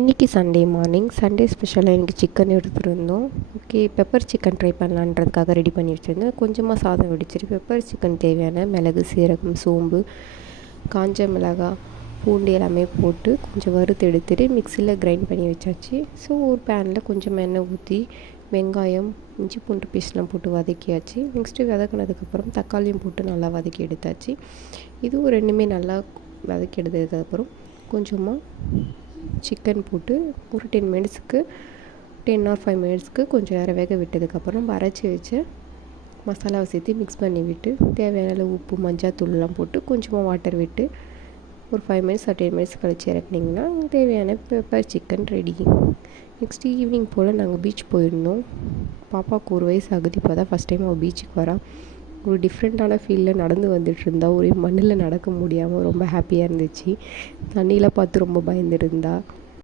இன்றைக்கி Sunday morning. Sunday ஸ்பெஷலாக எனக்கு சிக்கன் எடுத்துருந்தோம். ஓகே, பெப்பர் சிக்கன் ட்ரை பண்ணலான்றதுக்காக ரெடி பண்ணி வச்சுருந்தேன். கொஞ்சமாக சாதம் வடிச்சிட்டு பெப்பர் சிக்கன் தேவையான மிளகு, சீரகம், சோம்பு, காஞ்ச மிளகாய், பூண்டு எல்லாமே போட்டு கொஞ்சம் வறுத்து எடுத்துகிட்டு மிக்சியில் கிரைண்ட் பண்ணி வச்சாச்சு. ஸோ ஒரு பேனில் கொஞ்சம் எண்ணெய் ஊற்றி வெங்காயம், இஞ்சி பூண்டு பேஸ்ட்லாம் போட்டு வதக்கியாச்சு. நெக்ஸ்ட்டு வதக்கினதுக்கப்புறம் தக்காளியும் போட்டு நல்லா வதக்கி எடுத்தாச்சு. இதுவும் ரெண்டுமே நல்லா வதக்கி எடுத்ததுக்கப்புறம் கொஞ்சமாக சிக்கன் போட்டு ஒரு 10 or 5 மினிட்ஸ்க்கு கொஞ்சம் நேரம் வேக விட்டதுக்கப்புறம் நம்ம அரைச்சி வச்ச மசாலாவை சேர்த்து மிக்ஸ் பண்ணி விட்டு தேவையான அளவு உப்பு, மஞ்சள் போட்டு கொஞ்சமாக வாட்டர் விட்டு ஒரு 5 மினிட்ஸ் or 10 மினிட்ஸ் கழிச்சு இறக்குனிங்கன்னா தேவையான pepper chicken ready. Next evening போல் நாங்கள் பீச் போயிருந்தோம். பாப்பாவுக்கு 1 வயசு ஆகுது. இப்போ தான் ஃபஸ்ட் டைம் அவள் பீச்சுக்கு வரா. ஒரு டிஃப்ரெண்ட்டான ஃபீலில் நடந்து வந்துட்டு இருந்தா. ஒரே மண்ணில் நடக்க முடியாமல் ரொம்ப ஹாப்பியாக இருந்துச்சு. தண்ணியில் பார்த்து ரொம்ப பயந்துருந்தா.